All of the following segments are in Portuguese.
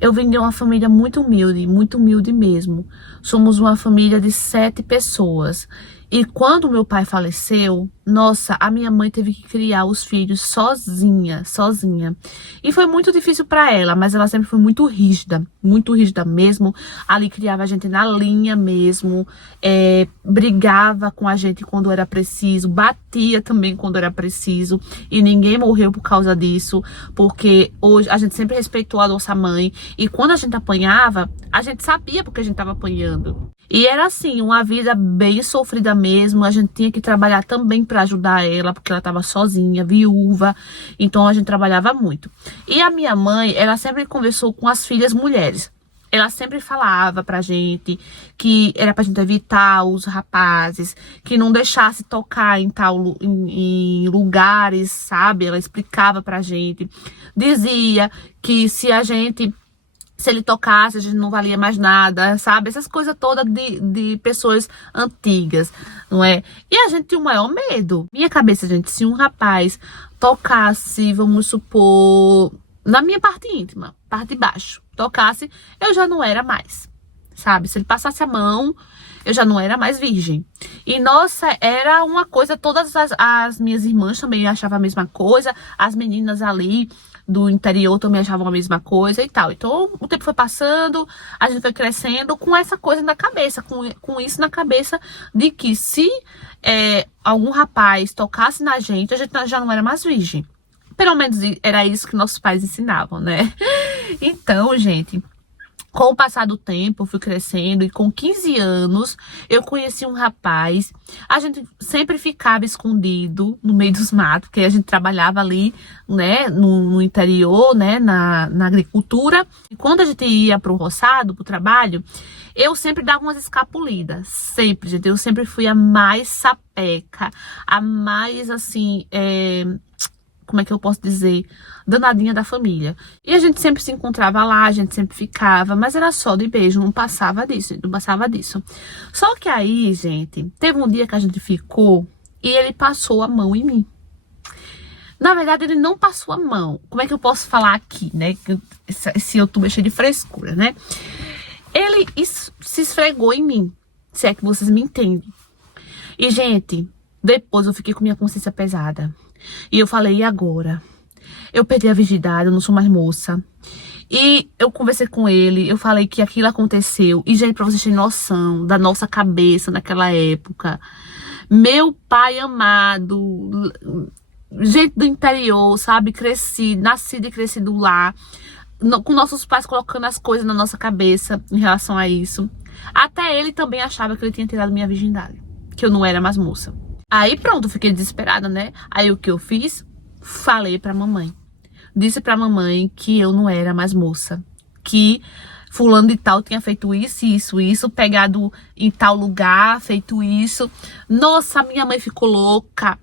Eu vim de uma família muito humilde mesmo. Somos uma família de 7 pessoas. E quando meu pai faleceu, nossa, a minha mãe teve que criar os filhos sozinha. E foi muito difícil para ela, mas ela sempre foi muito rígida mesmo. Ali criava a gente na linha mesmo, brigava com a gente quando era preciso, batia também quando era preciso. E ninguém morreu por causa disso, porque hoje a gente sempre respeitou a nossa mãe. E quando a gente apanhava, a gente sabia porque a gente estava apanhando. E era assim, uma vida bem sofrida mesmo. A gente tinha que trabalhar também para ajudar ela, porque ela estava sozinha, viúva. Então a gente trabalhava muito. E a minha mãe, ela sempre conversou com as filhas mulheres. Ela sempre falava pra gente que era pra gente evitar os rapazes, que não deixasse tocar em lugares, sabe? Ela explicava pra gente. Dizia que se ele tocasse, a gente não valia mais nada, sabe? Essas coisas todas de pessoas antigas, não é? E a gente tinha o maior medo. Minha cabeça, gente, se um rapaz tocasse, vamos supor, na minha parte íntima, parte de baixo, tocasse, eu já não era mais, sabe? Se ele passasse a mão, eu já não era mais virgem. E, nossa, era uma coisa, todas as minhas irmãs também achavam a mesma coisa, as meninas ali do interior também achavam a mesma coisa e tal. Então, o tempo foi passando, a gente foi crescendo com essa coisa na cabeça, com isso na cabeça de que se algum rapaz tocasse na gente, a gente já não era mais virgem. Pelo menos era isso que nossos pais ensinavam, né? Então, gente, com o passar do tempo, eu fui crescendo e com 15 anos eu conheci um rapaz. A gente sempre ficava escondido no meio dos matos, porque a gente trabalhava ali, né, no interior, né, na agricultura. E quando a gente ia pro roçado, pro trabalho, eu sempre dava umas escapulidas. Sempre, gente. Eu sempre fui a mais sapeca, a mais, assim, como é que eu posso dizer, danadinha da família. E a gente sempre se encontrava lá, a gente sempre ficava, mas era só de beijo, não passava disso. Só que aí, gente, teve um dia que a gente ficou e ele passou a mão em mim. Na verdade, ele não passou a mão. Como é que eu posso falar aqui, né? Esse YouTube é cheio de frescura, né? Ele se esfregou em mim, se é que vocês me entendem. E, gente, depois eu fiquei com minha consciência pesada. E eu falei, e agora? Eu perdi a virgindade, eu não sou mais moça. E eu conversei com ele, eu falei que aquilo aconteceu. E, gente, pra vocês terem noção da nossa cabeça naquela época. Meu pai amado, gente do interior, sabe? Nascido e crescido lá. Com nossos pais colocando as coisas na nossa cabeça em relação a isso. Até ele também achava que ele tinha tirado minha virgindade. Que eu não era mais moça. Aí pronto, eu fiquei desesperada, né? Aí o que eu fiz? Falei pra mamãe. Disse pra mamãe que eu não era mais moça. Que fulano de tal tinha feito isso, pegado em tal lugar, feito isso. Nossa, minha mãe ficou louca.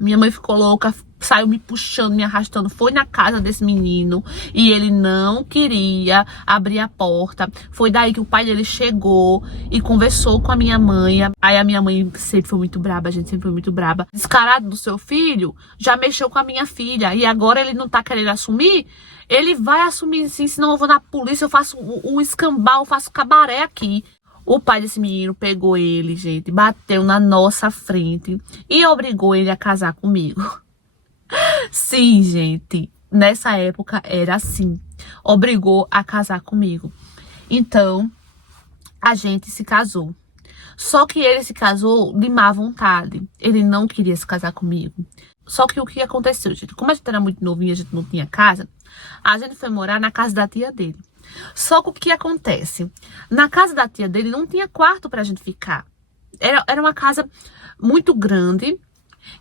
Saiu me puxando, me arrastando, foi na casa desse menino e ele não queria abrir a porta. Foi daí que o pai dele chegou e conversou com a minha mãe. Aí a minha mãe sempre foi muito braba, a gente sempre foi muito braba. Descarado do seu filho, já mexeu com a minha filha e agora ele não tá querendo assumir? Ele vai assumir sim, senão eu vou na polícia, eu faço um escambau, eu faço cabaré aqui. O pai desse menino pegou ele, gente, bateu na nossa frente e obrigou ele a casar comigo. Sim, gente, nessa época era assim, obrigou a casar comigo. Então, a gente se casou. Só que ele se casou de má vontade, ele não queria se casar comigo. Só que o que aconteceu, gente? Como a gente era muito novinha, a gente não tinha casa, a gente foi morar na casa da tia dele. Só que o que acontece? Na casa da tia dele não tinha quarto pra gente ficar. Era uma casa muito grande.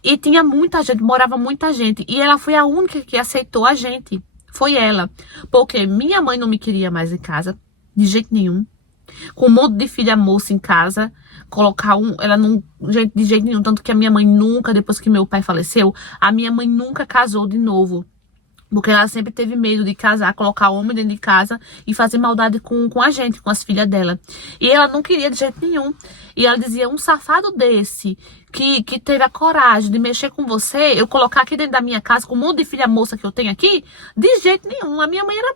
E tinha muita gente, morava muita gente. E ela foi a única que aceitou a gente. Foi ela. Porque minha mãe não me queria mais em casa. De jeito nenhum. Com um monte de filha moça em casa. Ela não... De jeito nenhum. Tanto que a minha mãe nunca, depois que meu pai faleceu, a minha mãe nunca casou de novo. Porque ela sempre teve medo de casar, colocar homem dentro de casa e fazer maldade com a gente, com as filhas dela. E ela não queria de jeito nenhum. E ela dizia, um safado desse, que teve a coragem de mexer com você, eu colocar aqui dentro da minha casa, com um monte de filha moça que eu tenho aqui, de jeito nenhum. A minha mãe era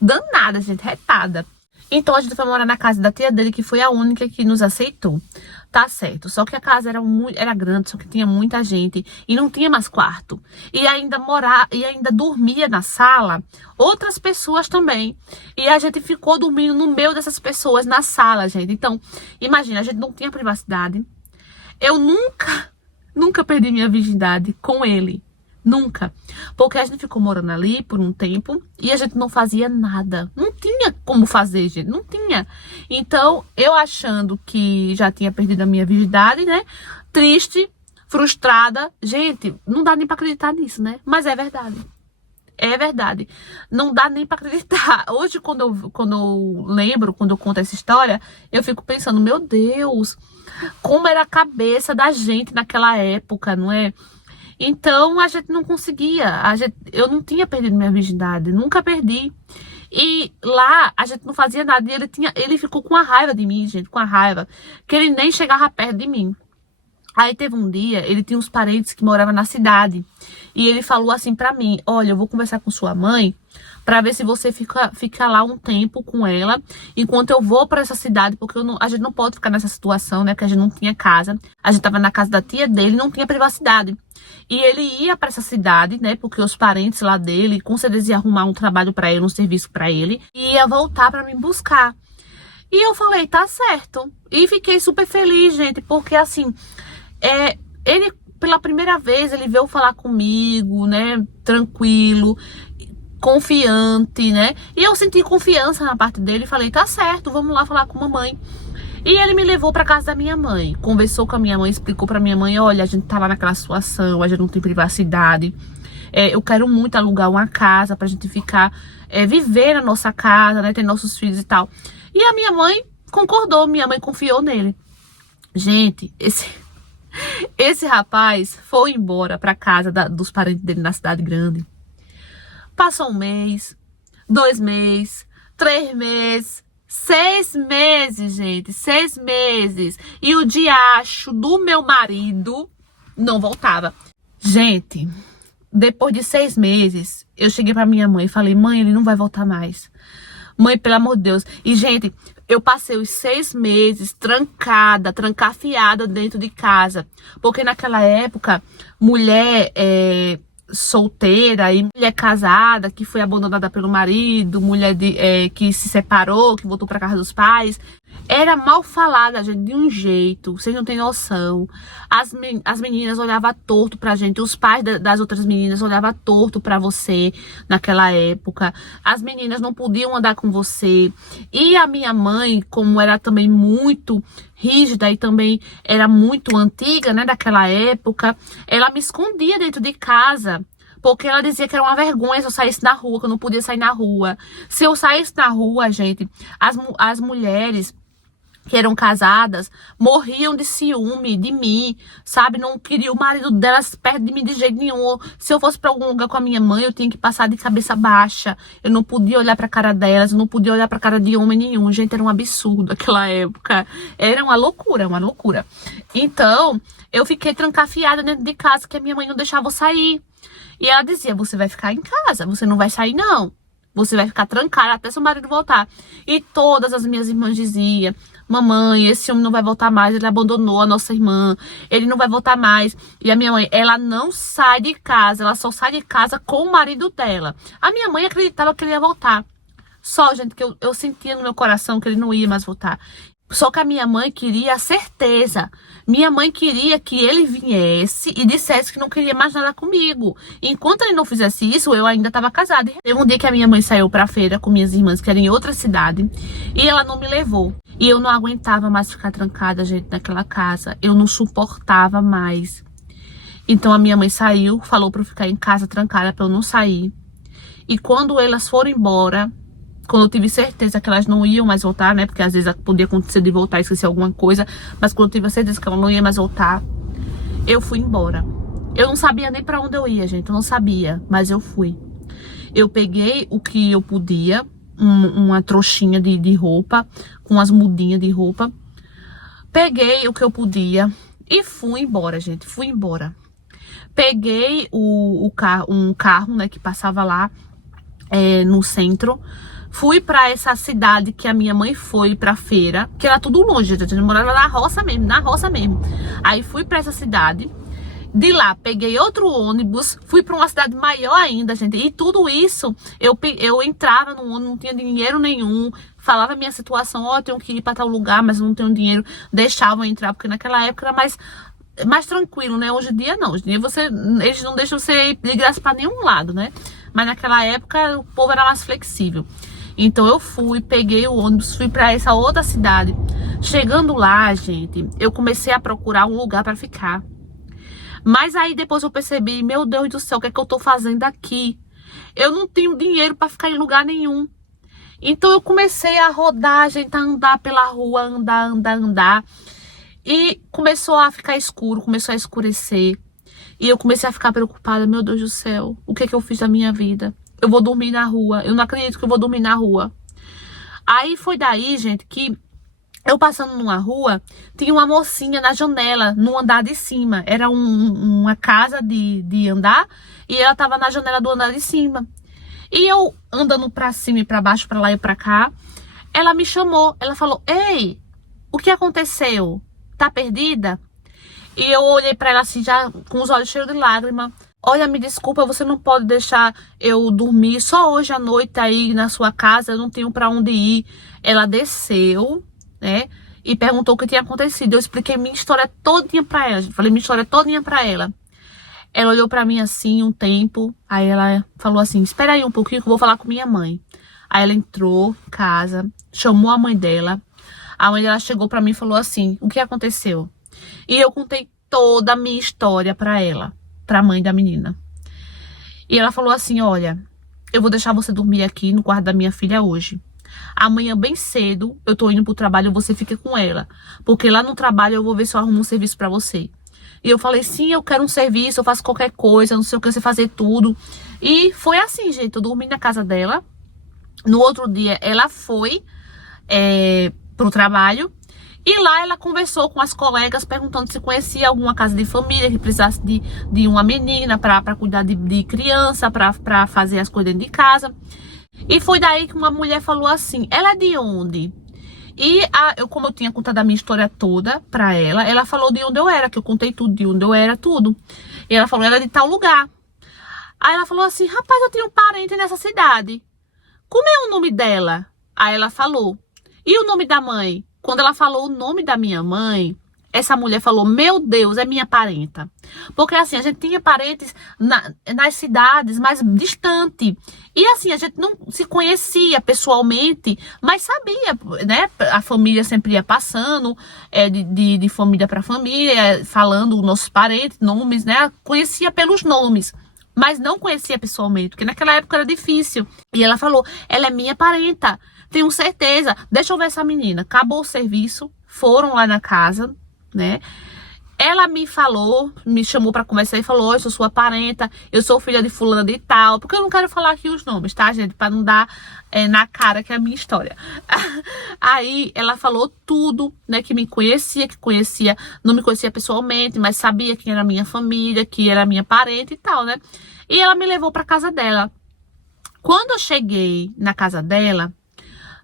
danada, gente, retada. Então a gente foi morar na casa da tia dele, que foi a única que nos aceitou. Tá certo, só que a casa era grande, só que tinha muita gente e não tinha mais quarto. E ainda dormia na sala outras pessoas também. E a gente ficou dormindo no meio dessas pessoas na sala, gente. Então, imagina, a gente não tinha privacidade. Eu nunca perdi minha virgindade com ele. Nunca. Porque a gente ficou morando ali por um tempo e a gente não fazia nada. Não tinha como fazer, gente. Não tinha. Então, eu achando que já tinha perdido a minha virgindade, né? Triste, frustrada. Gente, não dá nem pra acreditar nisso, né? Mas é verdade. É verdade. Não dá nem pra acreditar. Hoje, quando eu lembro, quando eu conto essa história, eu fico pensando, meu Deus, como era a cabeça da gente naquela época, não é? Então, a gente não conseguia. Eu não tinha perdido minha virgindade. Nunca perdi. E lá, a gente não fazia nada. E ele ficou com a raiva de mim, gente. Com a raiva. Que ele nem chegava perto de mim. Aí teve um dia, ele tinha uns parentes que moravam na cidade. E ele falou assim pra mim, olha, eu vou conversar com sua mãe pra ver se você fica lá um tempo com ela, enquanto eu vou pra essa cidade, porque a gente não pode ficar nessa situação, né, porque a gente não tinha casa. A gente tava na casa da tia dele, não tinha privacidade. E ele ia pra essa cidade, né, porque os parentes lá dele, com certeza ia arrumar um trabalho pra ele, um serviço pra ele, e ia voltar pra me buscar. E eu falei, tá certo. E fiquei super feliz, gente, porque assim... ele, pela primeira vez, ele veio falar comigo, né, tranquilo, confiante, né, e eu senti confiança na parte dele e falei, tá certo, vamos lá falar com a mamãe. E ele me levou pra casa da minha mãe, conversou com a minha mãe, explicou pra minha mãe, olha, a gente tá lá naquela situação, a gente não tem privacidade, eu quero muito alugar uma casa pra gente ficar, viver na nossa casa, né, ter nossos filhos e tal. E a minha mãe concordou, minha mãe confiou nele. Gente, esse rapaz foi embora pra casa dos parentes dele na cidade grande. Passou um mês, 2 meses, 3 meses, 6 meses, gente. 6 meses. E o diacho do meu marido não voltava. Gente, depois de 6 meses, eu cheguei pra minha mãe e falei, mãe, ele não vai voltar mais. Mãe, pelo amor de Deus. E, gente, eu passei os 6 meses trancafiada dentro de casa. Porque naquela época, mulher solteira e mulher casada, que foi abandonada pelo marido, mulher que se separou, que voltou pra casa dos pais, era mal falada, gente, de um jeito, vocês não têm noção. As meninas olhavam torto pra gente, os pais das outras meninas olhavam torto pra você naquela época. As meninas não podiam andar com você. E a minha mãe, como era também muito rígida e também era muito antiga, né, daquela época, ela me escondia dentro de casa. Porque ela dizia que era uma vergonha se eu saísse na rua, que eu não podia sair na rua. Se eu saísse na rua, gente, as mulheres que eram casadas morriam de ciúme de mim, sabe? Não queria o marido delas perto de mim de jeito nenhum. Se eu fosse para algum lugar com a minha mãe, eu tinha que passar de cabeça baixa. Eu não podia olhar para a cara delas, eu não podia olhar para a cara de homem nenhum. Gente, era um absurdo aquela época. Era uma loucura, uma loucura. Então, eu fiquei trancafiada dentro de casa, que a minha mãe não deixava eu sair. E ela dizia, você vai ficar em casa, você não vai sair não. Você vai ficar trancada até seu marido voltar. E todas as minhas irmãs diziam, mamãe, esse homem não vai voltar mais, ele abandonou a nossa irmã, ele não vai voltar mais. E a minha mãe, ela não sai de casa, ela só sai de casa com o marido dela. A minha mãe acreditava que ele ia voltar. Só, gente, que eu sentia no meu coração que ele não ia mais voltar. Só que a minha mãe queria a certeza. Minha mãe queria que ele viesse e dissesse que não queria mais nada comigo. Enquanto ele não fizesse isso, eu ainda estava casada. Teve um dia que a minha mãe saiu pra feira com minhas irmãs, que eram em outra cidade, e ela não me levou. E eu não aguentava mais ficar trancada, gente, naquela casa. Eu não suportava mais. Então a minha mãe saiu, falou pra eu ficar em casa trancada, pra eu não sair. E quando elas foram embora, quando eu tive certeza que elas não iam mais voltar, né? Porque às vezes podia acontecer de voltar e esquecer alguma coisa. Mas quando eu tive certeza que ela não ia mais voltar, eu fui embora. Eu não sabia nem pra onde eu ia, gente. Eu não sabia, mas eu fui. Eu peguei o que eu podia, uma trouxinha de roupa, com as mudinhas de roupa. Peguei o que eu podia e fui embora, gente. Fui embora. Peguei um carro, né? Que passava lá no centro. Fui pra essa cidade que a minha mãe foi pra feira, que era tudo longe, a gente morava na roça mesmo, na roça mesmo. Aí fui pra essa cidade. De lá, peguei outro ônibus, fui para uma cidade maior ainda, gente. E tudo isso, eu entrava no ônibus, não tinha dinheiro nenhum. Falava a minha situação, ó, eu tenho que ir para tal lugar, mas não tenho dinheiro. Deixavam eu entrar, porque naquela época era mais tranquilo, né? Hoje em dia não. Hoje em dia eles não deixam você ir de graça para nenhum lado, né? Mas naquela época o povo era mais flexível. Então eu fui, peguei o ônibus, fui para essa outra cidade. Chegando lá, gente, eu comecei a procurar um lugar para ficar. Mas aí depois eu percebi, meu Deus do céu, o que é que eu tô fazendo aqui? Eu não tenho dinheiro para ficar em lugar nenhum. Então eu comecei a rodar, gente, a andar pela rua, andar. E começou a ficar escuro, começou a escurecer. E eu comecei a ficar preocupada, meu Deus do céu, o que é que eu fiz da minha vida? Eu vou dormir na rua, eu não acredito que eu vou dormir na rua. Aí foi daí, gente, que eu passando numa rua, tinha uma mocinha na janela, no andar de cima. Era uma casa de andar e ela tava na janela do andar de cima. E eu andando pra cima e pra baixo, pra lá e pra cá, ela me chamou. Ela falou, ei, o que aconteceu? Tá perdida? E eu olhei pra ela assim, já com os olhos cheios de lágrima. Olha, me desculpa, você não pode deixar eu dormir só hoje à noite aí na sua casa, eu não tenho pra onde ir. Ela desceu, né, e perguntou o que tinha acontecido. Eu expliquei minha história todinha pra ela, falei minha história todinha pra ela. Ela olhou pra mim assim um tempo, aí ela falou assim, espera aí um pouquinho que eu vou falar com minha mãe. Aí ela entrou em casa, chamou a mãe dela. A mãe dela chegou pra mim e falou assim, o que aconteceu? E eu contei toda a minha história pra ela, pra mãe da menina. E ela falou assim, olha, eu vou deixar você dormir aqui no quarto da minha filha hoje. Amanhã bem cedo, eu tô indo pro trabalho, você fica com ela. Porque lá no trabalho eu vou ver se eu arrumo um serviço pra você. E eu falei, sim, eu quero um serviço, eu faço qualquer coisa, não sei o que, você fazer tudo. E foi assim, gente, eu dormi na casa dela. No outro dia, ela foi pro trabalho. E lá ela conversou com as colegas, perguntando se conhecia alguma casa de família que precisasse de uma menina pra cuidar de criança, pra fazer as coisas dentro de casa. E foi daí que uma mulher falou assim, ela é de onde? E como eu tinha contado a minha história toda pra ela, ela falou de onde eu era, que eu contei tudo, de onde eu era, tudo. E ela falou, ela é de tal lugar. Aí ela falou assim, rapaz, eu tenho um parente nessa cidade. Como é o nome dela? Aí ela falou, e o nome da mãe? Quando ela falou o nome da minha mãe, essa mulher falou, meu Deus, é minha parenta. Porque assim, a gente tinha parentes nas cidades mais distantes. E assim, a gente não se conhecia pessoalmente, mas sabia, né? A família sempre ia passando, de família para família, falando os nossos parentes, nomes, né? Conhecia pelos nomes, mas não conhecia pessoalmente, porque naquela época era difícil. E ela falou, ela é minha parenta, tenho certeza, deixa eu ver essa menina. Acabou o serviço, foram lá na casa, né? Ela me falou, me chamou pra conversar e falou, eu sou sua parenta, eu sou filha de fulana de tal, porque eu não quero falar aqui os nomes, tá, gente? Pra não dar na cara que é a minha história. Aí ela falou tudo, né, que me conhecia, não me conhecia pessoalmente, mas sabia quem era a minha família, que era a minha parente e tal, né? E ela me levou pra casa dela. Quando eu cheguei na casa dela,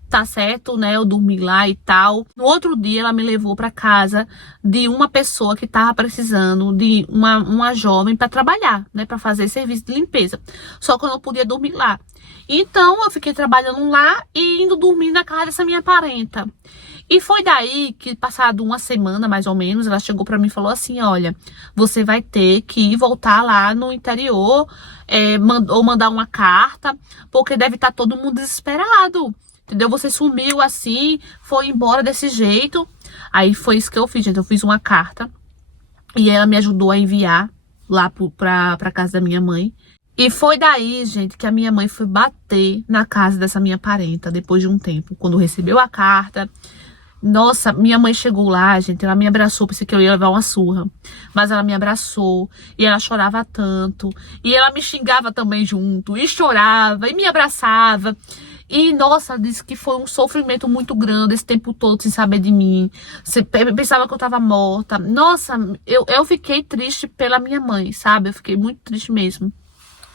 tá certo, né? Eu dormi lá e tal. No outro dia, ela me levou pra casa de uma pessoa que tava precisando de uma jovem pra trabalhar, né? Pra fazer serviço de limpeza. Só que eu não podia dormir lá. Então, eu fiquei trabalhando lá e indo dormir na casa dessa minha parenta. E foi daí que, passado uma semana, mais ou menos, ela chegou pra mim e falou assim, olha, você vai ter que voltar lá no interior, ou mandar uma carta, porque deve estar todo mundo desesperado. Entendeu? Você sumiu assim, foi embora desse jeito. Aí foi isso que eu fiz, gente. Eu fiz uma carta e ela me ajudou a enviar lá pra casa da minha mãe. E foi daí, gente, que a minha mãe foi bater na casa dessa minha parenta depois de um tempo. Quando recebeu a carta, nossa, minha mãe chegou lá, gente, ela me abraçou, pensei que eu ia levar uma surra. Mas ela me abraçou e ela chorava tanto. E ela me xingava também junto, e chorava, e me abraçava. E, nossa, disse que foi um sofrimento muito grande esse tempo todo sem saber de mim. Você pensava que eu tava morta. Nossa, eu fiquei triste pela minha mãe, sabe? Eu fiquei muito triste mesmo.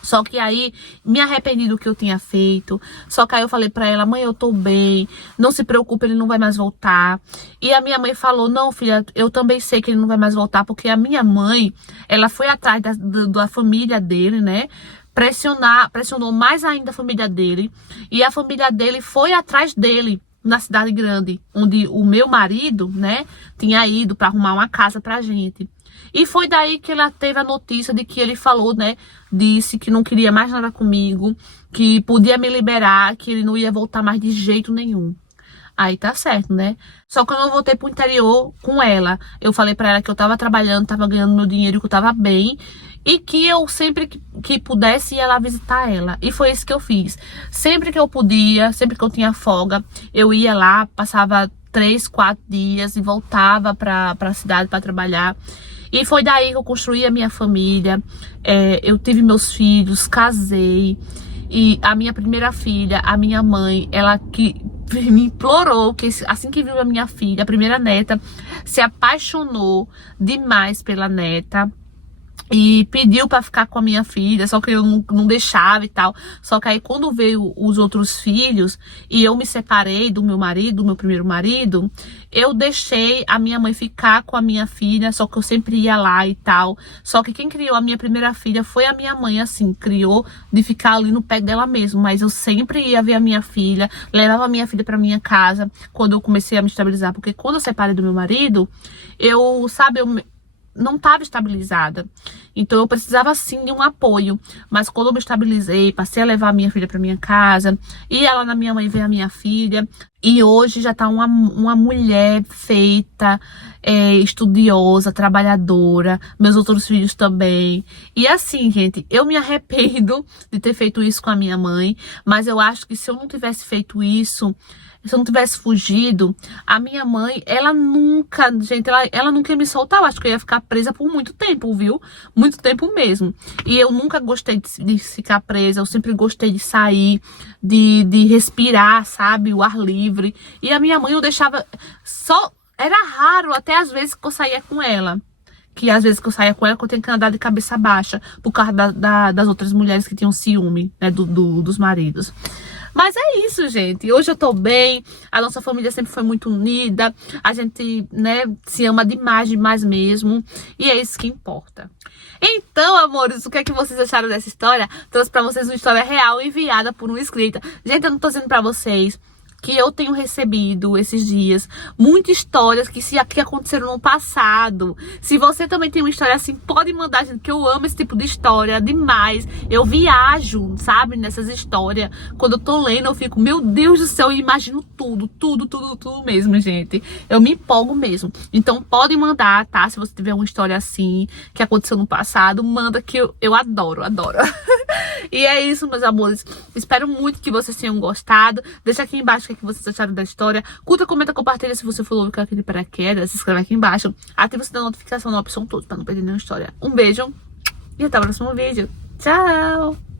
Só que aí, me arrependi do que eu tinha feito. Só que aí eu falei pra ela, mãe, eu tô bem. Não se preocupe, ele não vai mais voltar. E a minha mãe falou, não, filha, eu também sei que ele não vai mais voltar. Porque a minha mãe, ela foi atrás da família dele, né? Pressionou mais ainda a família dele. E a família dele foi atrás dele na cidade grande. Onde o meu marido, né, tinha ido pra arrumar uma casa pra gente. E foi daí que ela teve a notícia de que ele falou, né? Disse que não queria mais nada comigo, que podia me liberar, que ele não ia voltar mais de jeito nenhum. Aí tá certo, né? Só que eu não voltei pro interior com ela. Eu falei pra ela que eu tava trabalhando, tava ganhando meu dinheiro, que eu tava bem. E que eu sempre que pudesse ia lá visitar ela. E foi isso que eu fiz. Sempre que eu podia, sempre que eu tinha folga, eu ia lá, passava 3, 4 dias e voltava pra cidade pra trabalhar. E foi daí que eu construí a minha família, eu tive meus filhos, casei. E a minha primeira filha, a minha mãe, ela que me implorou, que assim que viu a minha filha, a primeira neta, se apaixonou demais pela neta. E pediu pra ficar com a minha filha, só que eu não deixava e tal. Só que aí quando veio os outros filhos e eu me separei do meu marido, do meu primeiro marido, eu deixei a minha mãe ficar com a minha filha, só que eu sempre ia lá e tal. Só que quem criou a minha primeira filha foi a minha mãe, assim, criou de ficar ali no pé dela mesmo. Mas eu sempre ia ver a minha filha, levava a minha filha pra minha casa quando eu comecei a me estabilizar. Porque quando eu separei do meu marido, eu não estava estabilizada. Então eu precisava sim de um apoio. Mas quando eu me estabilizei, passei a levar a minha filha para minha casa, ia lá na minha mãe ver a minha filha. E hoje já tá uma mulher feita, estudiosa, trabalhadora. Meus outros filhos também. E assim, gente, eu me arrependo de ter feito isso com a minha mãe. Mas eu acho que se eu não tivesse feito isso, se eu não tivesse fugido, a minha mãe, ela nunca, gente, ela nunca ia me soltar. Eu acho que eu ia ficar presa por muito tempo, viu? Muito tempo mesmo. E eu nunca gostei de ficar presa, eu sempre gostei de sair, de respirar, sabe? O ar livre. E a minha mãe eu deixava só... Era raro, até às vezes que eu saía com ela. Que às vezes que eu saía com ela, que eu tinha que andar de cabeça baixa, por causa das outras mulheres que tinham ciúme, né? Dos maridos. Mas é isso, gente. Hoje eu tô bem. A nossa família sempre foi muito unida. A gente, né, se ama demais, demais mesmo. E é isso que importa. Então, amores, o que é que vocês acharam dessa história? Trouxe pra vocês uma história real enviada por um inscrita. Gente, eu não tô dizendo pra vocês que eu tenho recebido esses dias muitas histórias que aconteceram no passado. Se você também tem uma história assim, pode mandar, gente, que eu amo esse tipo de história demais. Eu viajo, sabe, nessas histórias. Quando eu tô lendo, eu fico, meu Deus do céu, eu imagino tudo mesmo, gente. Eu me empolgo mesmo. Então pode mandar, tá? Se você tiver uma história assim, que aconteceu no passado, manda, que eu adoro. E é isso, meus amores. Espero muito que vocês tenham gostado. Deixa aqui embaixo o que vocês acharam da história. Curta, comenta, compartilha se você for novo aqui de paraquedas. Se inscreve aqui embaixo. Ativa o sininho da notificação na opção todos para não perder nenhuma história. Um beijo e até o próximo vídeo. Tchau!